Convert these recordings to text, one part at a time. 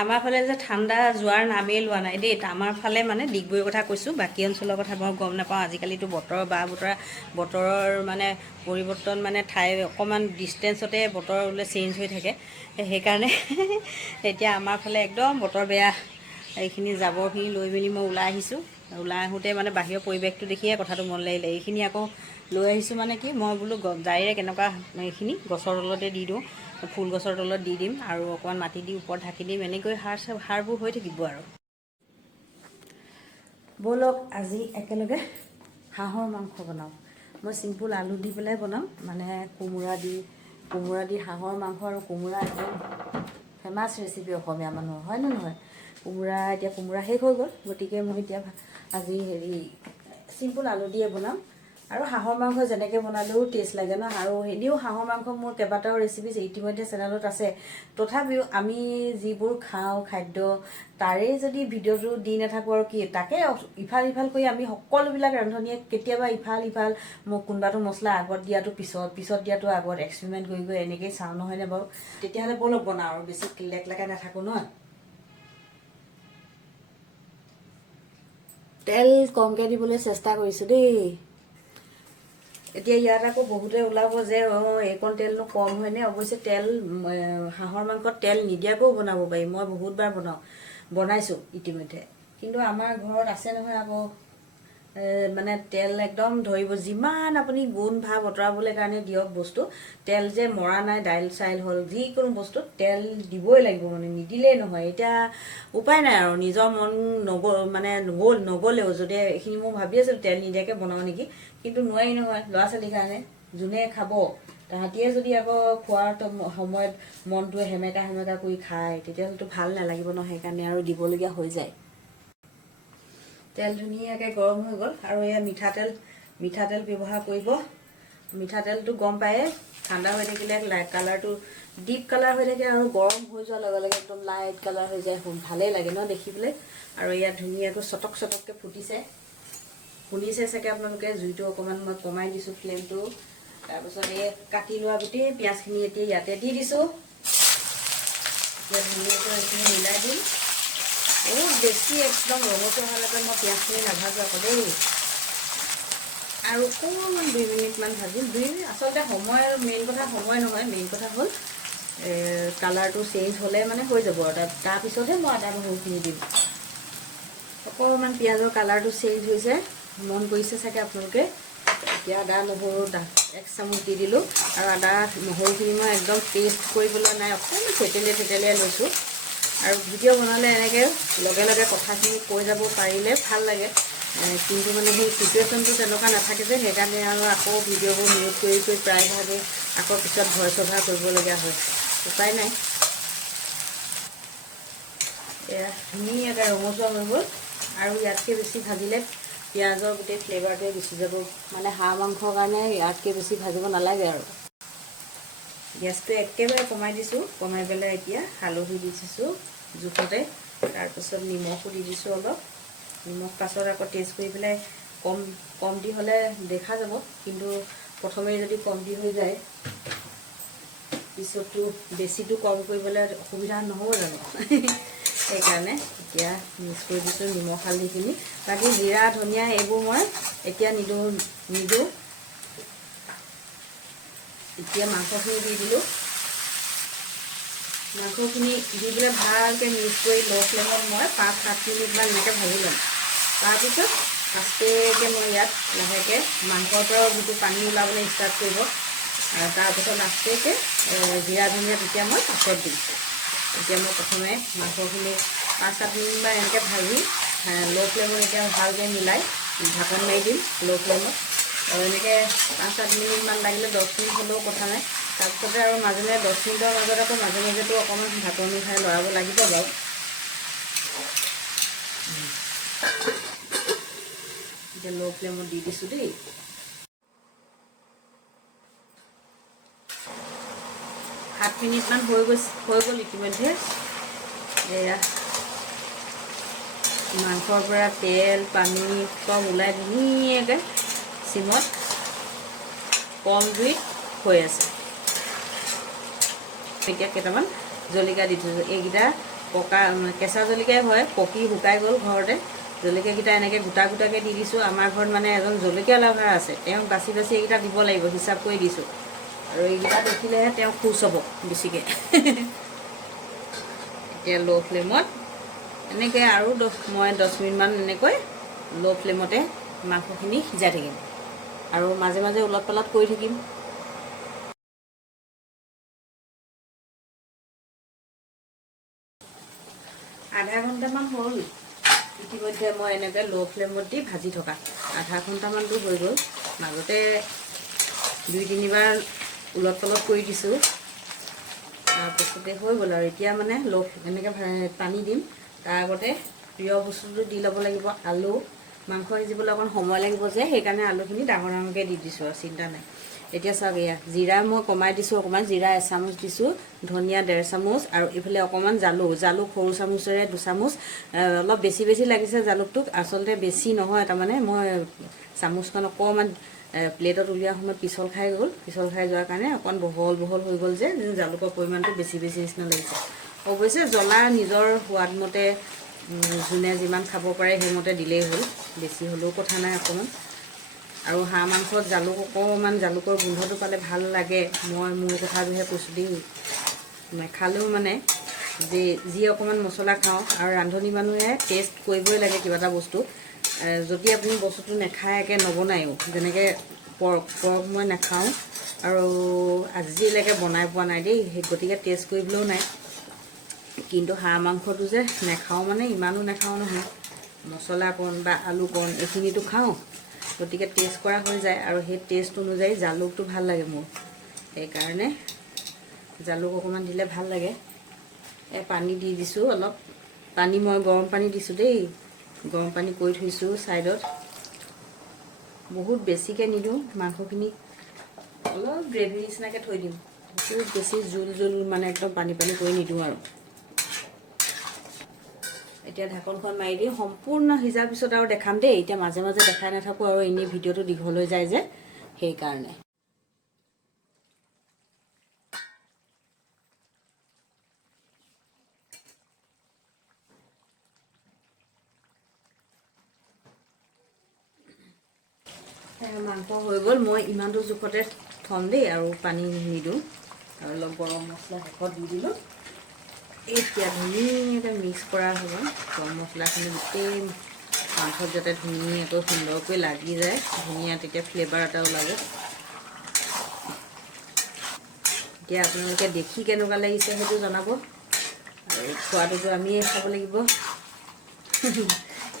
আমাৰ ফালে যে ঠাণ্ডা যোৱাৰ নামেই লোৱা নাই দেই। আমাৰ ফালে মানে ডিগবৈৰ কথা কৈছোঁ, বাকী অঞ্চলৰ কথা মই গম নাপাওঁ। আজিকালিতো বতৰৰ মানে পৰিৱৰ্তন মানে ঠাই অকণমান ডিষ্টেঞ্চতে বতৰ বোলে চেঞ্জ হৈ থাকে। সেইকাৰণে এতিয়া আমাৰ ফালে একদম বতৰ বেয়া। এইখিনি জাবৰখিনি লৈ মেলি মই ওলাই আহিছোঁ। ওলাই আহোঁতে মানে বাহিৰৰ পৰিৱেশটো দেখিয়ে কথাটো মন লাগিলে। এইখিনি আকৌ লৈ আহিছোঁ মানে কি, মই বোলো ডাইৰেক্ট এনেকুৱা এইখিনি গছৰ তলতে দি দিওঁ, ফুল গছৰ তলত দি দিম আৰু অকণমান মাটি দি ওপৰত ঢাকি দিম। এনেকৈ সাৰবোৰ হৈ থাকিব আৰু। ব'লক আজি একেলগে হাঁহৰ মাংস বনাওঁ। মই চিম্পুল আলু দি পেলাই বনাম, মানে কোমোৰা দি হাঁহৰ মাংস। আৰু কোমোৰা একদম ফেমাছ ৰেচিপি অসমীয়া মানুহৰ, হয় নে নহয়? এতিয়া কোমোৰা শেষ হৈ গ'ল, গতিকে মই এতিয়া আজি চিম্পুল আলু দিয়ে বনাম। আৰু হাঁহৰ মাংস যেনেকৈ বনালেও টেষ্ট লাগে ন। আৰু এনেও হাঁহৰ মাংস মোৰ কেইবাটাও ৰেচিপি ইতিমধ্যে চেনেলত আছে। তথাপিও আমি যিবোৰ খাওঁ খাদ্য, তাৰে যদি ভিডিঅ'টো দি নাথাকোঁ আৰু কি, তাকে ইফাল সিফাল কৰি আমি সকলোবিলাক ৰান্ধনীয়ে কেতিয়াবা ইফাল সিফাল, কোনোবাটো মছলা আগত দিয়াটো পিছত দিয়াটো আগত, এক্সপেৰিমেণ্ট কৰি এনেকৈয়ে চাওঁ, নহয়নে বাৰু? তেতিয়াহ'লে ব'লক বনাওঁ আৰু বেছি লেকলেকাই নাথাকোঁ নহয়। তেল কমকৈ দিবলৈ চেষ্টা কৰিছোঁ দেই। এতিয়া ইয়াত আকৌ বহুতে ওলাব যে এইকণ তেলনো কম হয়নে? অৱশ্যে তেল হাঁহৰ মাংসত তেল নিদিয়াকৈও বনাব পাৰি। মই বহুতবাৰ বনাইছোঁ ইতিমধ্যে। কিন্তু আমাৰ ঘৰত আছে নহয় আকৌ মানে তেল একদম ধৰিব। যিমান আপুনি গুণ ভাৱ আঁতৰাবলৈ কাৰণে দিয়ক বস্তু, তেল যে মৰা নাই, দাইল চাইল হ'ল যিকোনো বস্তুত তেল দিবই লাগিব, মানে নিদিলেই নহয়। এতিয়া উপায় নাই আৰু, নিজৰ মন নগ'লেও যদি এইখিনি মই ভাবি আছিলোঁ তেল নিদিয়াকৈ বনাওঁ নেকি, কিন্তু নোৱাৰি নহয়। ল'ৰা ছোৱালীৰ কাৰণে যোনে খাব, তাহাঁতিয়ে যদি আকৌ খোৱাৰ সময়ত মনটোৱে সেমেকা কৰি খায়, তেতিয়াহ'লেতো ভাল নালাগিব ন। সেইকাৰণে আৰু দিবলগীয়া হৈ যায়। তেল ধুনীয়াকৈ গৰম হৈ গ'ল আৰু এয়া মিঠাতেল ব্যৱহাৰ কৰিব। মিঠাতেলটো গম পায়ে, ঠাণ্ডা হৈ থাকিলে কালাৰটো ডিপ কালাৰ হৈ থাকে, আৰু গৰম হৈ যোৱাৰ লগে লগে একদম লাইট কালাৰ হৈ যায়। ভালেই লাগে ন দেখিবলৈ। আৰু ইয়াত ধুনীয়াকৈ চটককৈ শুনিছে চাগে আপোনালোকে। জুইটো অকণমান মই কমাই দিছোঁ ফ্লেমটো। তাৰপিছত এই কাটি লোৱা গোটেই পিঁয়াজখিনি এতিয়া ইয়াতে দি দিছোঁ। এতিয়া ধুনীয়াকৈ এইখিনি মিলাই দিম। বহুত বেছি একদম ৰঙচুৱা হোৱালৈকে মই পিঁয়াজখিনি নাভাজোঁ আকৌ দেই। আৰু অকণমান 2 মিনিটমান ভাজিম। আচলতে মেইন কথা সময় নহয়, মেইন কথা হ'ল কালাৰটো চেঞ্জ হ'লে মানে হৈ যাব। আৰু তাৰপিছতহে মই আদা নহৰুখিনি দিম। অকণমান পিঁয়াজৰ কালাৰটো চেঞ্জ হৈছে, মন কৰিছে চাগে আপোনালোকে। এতিয়া আদা নহৰু 1 চামুচ দি দিলোঁ। আৰু আদা নহৰুখিনি মই একদম পেষ্ট কৰিবলৈ নাই, অকণমান থেতেলিয়াই লৈছোঁ। আৰু ভিডিঅ' বনালে এনেকৈ লগে লগে কথাখিনি কৈ যাব পাৰিলে ভাল লাগে, কিন্তু মানে সেই চিটুৱেশ্যনটো তেনেকুৱা নাথাকে যে, সেইকাৰণে আৰু আকৌ ভিডিঅ'বোৰ মিউট কৰি প্ৰায়ভাগে আকৌ পিছত ভইচ অভাৰ কৰিবলগীয়া হয়। উপায় নাই। এয়া ধুনীয়াকৈ ৰঙচুৱা হৈ গ'ল। আৰু ইয়াতকৈ বেছি ভাজিলে পিঁয়াজৰ গোটেই ফ্লেভাৰটোৱে গুচি যাব। মানে হাঁহ মাংসৰ কাৰণে ইয়াতকৈ বেছি ভাজিব নালাগে আৰু। গেছটো একেবাৰে কমাই দিছোঁ। কমাই পেলাই এতিয়া হালধি দি দিছোঁ জোখতে। তাৰপিছত নিমখো দি দিছোঁ অলপ। নিমখ পাছত আকৌ টেষ্ট কৰি পেলাই কম দি হ'লে দেখা যাব, কিন্তু প্ৰথমেই যদি কম দি হৈ যায়, পিছততো বেছিটো কম কৰিবলৈ অসুবিধা নহ'ব জানো? সেইকাৰণে এতিয়া মিক্স কৰি দিছোঁ নিমখ হালধিখিনি। বাকী জিৰা ধনিয়া এইবোৰ মই এতিয়া নিদিওঁ। এতিয়া মাংসখিনি দি দিলোঁ। মাংসখিনি দি পেলাই ভালকৈ মিক্স কৰি ল' ফ্লেমত মই 5-7 মিনিটমান এনেকৈ ভাজি ল'ম। তাৰপিছত আস্তেকৈ মই ইয়াত লাহেকৈ মাংসৰ পৰাও যিটো পানী ওলাবলৈ ষ্টাৰ্ট কৰিব, তাৰপিছত আস্তেকৈ জিৰা ধনিয়া তেতিয়া মই পাছত দিম। এতিয়া মই প্ৰথমে মাংসখিনি 5-7 মিনিটমান এনেকৈ ভাজি ল' ফ্লেমত এতিয়া ভালকৈ মিলাই ঢাকন মাৰি দিম ল' ফ্লেমত। আৰু এনেকৈ 5-7 মিনিটমান লাগিলে 10 মিনিট হ'লেও কথা নাই। তাৰপিছতে আৰু মাজে 10 মিনিটৰ মাজত আকৌ মাজেতো অকণমান ঢাকনি খাই লৰাব লাগিব বাৰু। এতিয়া ল' ফ্লেমত দি দিছোঁ দেই। 7 মিনিটমান হৈ গ'ল ইতিমধ্যে। এয়া মাংসৰ পৰা তেল পানী চব ওলাই ধুনীয়াকৈ চিমত কম জুইত হৈ আছে। এতিয়া কেইটামান জলকীয়া দি দিছোঁ। এইকেইটা পকা কেঁচা জলকীয়াই হয়, পকি শুকাই গ'ল ঘৰতে। জলকীয়াকেইটা এনেকৈ গোটা গোটাকৈ দি দিছোঁ। আমাৰ ঘৰত মানে এজন জলকীয়া লাভাৰ আছে, তেওঁক বাছি বাছি এইকেইটা দিব লাগিব, হিচাপ কৰি দিছোঁ। আৰু এইকেইটা দেখিলেহে তেওঁ খুচ হ'ব বেছিকৈ। এতিয়া ল' ফ্লেমত এনেকৈ আৰু মই 10 মিনিটমান এনেকৈ ল' ফ্লেমতে মাংসখিনি সিজাই থাকিম আৰু মাজে মাজে ওলট পালট কৰি থাকিম। আধা ঘণ্টামান হ'ল ইতিমধ্যে মই এনেকৈ ল' ফ্লেমত দি ভাজি থকা। আধা ঘণ্টামানটো হৈ গ'ল, মাজতে 2-3বাৰ ওলট পালট কৰি দিছোঁ। তাৰপিছতে হৈ গ'ল আৰু এতিয়া মানে এনেকৈ পানী দিম। তাৰ আগতে প্ৰিয় বস্তুটো দি ল'ব লাগিব, আলু। মাংস সিজিবলৈ অকণ সময় লাগিব যে, সেইকাৰণে আলুখিনি ডাঙৰ ডাঙৰকৈ দি দিছোঁ আৰু চিন্তা নাই। এতিয়া চাওক, এয়া জিৰা মই কমাই দিছোঁ অকণমান, জিৰা 1 চামুচ দিছোঁ, ধনিয়া 1.5 চামুচ, আৰু এইফালে অকণমান জালুক সৰু চামুচেৰে 2 চামুচ। অলপ বেছি বেছি লাগিছে জালুকটোক, আচলতে বেছি নহয়, তাৰমানে মই চামুচখন অকণমান প্লেটত উলিওৱাৰ সময়ত পিছল খাই যোৱাৰ কাৰণে অকণ বহল বহল হৈ গ'ল যে, জালুকৰ পৰিমাণটো বেছি বেছি নিচিনা লাগিছে। অৱশ্যে জ্বলা নিজৰ সোৱাদমতে যোনে যিমান খাব পাৰে সেইমতে দিলেই হ'ল, বেছি হ'লেও কথা নাই অকণমান। আৰু হাঁহ মাংসত অকণমান জালুকৰ গোন্ধটো পালে ভাল লাগে। মই মোৰ কথাটোহে কৈছোঁ দেই, নেখালেও মানে যি অকণমান মছলা খাওঁ, আৰু ৰান্ধনি মানুহে টেষ্ট কৰিবই লাগে কিবা এটা বস্তু। যদি আপুনি বস্তুটো নেখায় একে নবনায়ো, যেনেকৈ পৰ্ক মই নাখাওঁ আৰু আজিলৈকে বনাই পোৱা নাই দেই, গতিকে টেষ্ট কৰিবলৈও নাই। কিন্তু হাঁহ মাংসটো যে নেখাওঁ মানে ইমানো নেখাওঁ নহয়, মছলা কণ বা আলু কণ এইখিনিতো খাওঁ, গতিকে টেষ্ট কৰা হৈ যায়। আৰু সেই টেষ্ট অনুযায়ী জালুকটো ভাল লাগে মোৰ, সেইকাৰণে জালুক অকণমান দিলে ভাল লাগে। পানী দি দিছোঁ অলপ, পানী মই গৰম পানী দিছোঁ দেই, গৰম পানী কৰি থৈছোঁ ছাইডত। বহুত বেছিকৈ নিদিওঁ, মাংসখিনি অলপ গ্ৰেভি নিচিনাকৈ থৈ দিম, বহুত বেছি জোল মানে একদম পানী কৰি নিদিওঁ আৰু। এতিয়া ঢাকনখন মাৰি দি সম্পূৰ্ণ সিজাৰ পিছত আৰু দেখাম দেই। এতিয়া মাজে মাজে দেখাই নাথাকোঁ আৰু এনেই ভিডিঅ'টো দীঘল হৈ যায় যে, সেইকাৰণে। মাংস হৈ গ'ল, মই ইমানটো জোখতে থ'ম দেই, আৰু পানী নিদিওঁ। আৰু অলপ গৰম মছলা শেষত দি দিলোঁ। এতিয়া ধুনীয়াকৈ মিক্স কৰা হ'ব, গৰম মছলাখিনি গোটেই মাংসত যাতে ধুনীয়াকৈ সুন্দৰকৈ লাগি যায়, তেতিয়া ফ্লেভাৰ এটা ওলাব। এতিয়া আপোনালোকে দেখি কেনেকুৱা লাগিছে সেইটো জনাব, আৰু খোৱাটোতো আমিয়ে খাব লাগিব,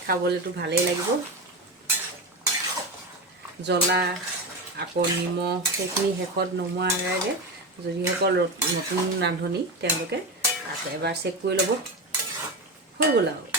খাবলৈতো ভালেই লাগিব। জ্বলা আকৌ নিমখ সেইখিনি শেষত নমোৱাৰ আগে যিসকল নতুন ৰান্ধনি তেওঁলোকে এবাৰ চেক কৰি ল'ব, হৈ গ'ল আৰু।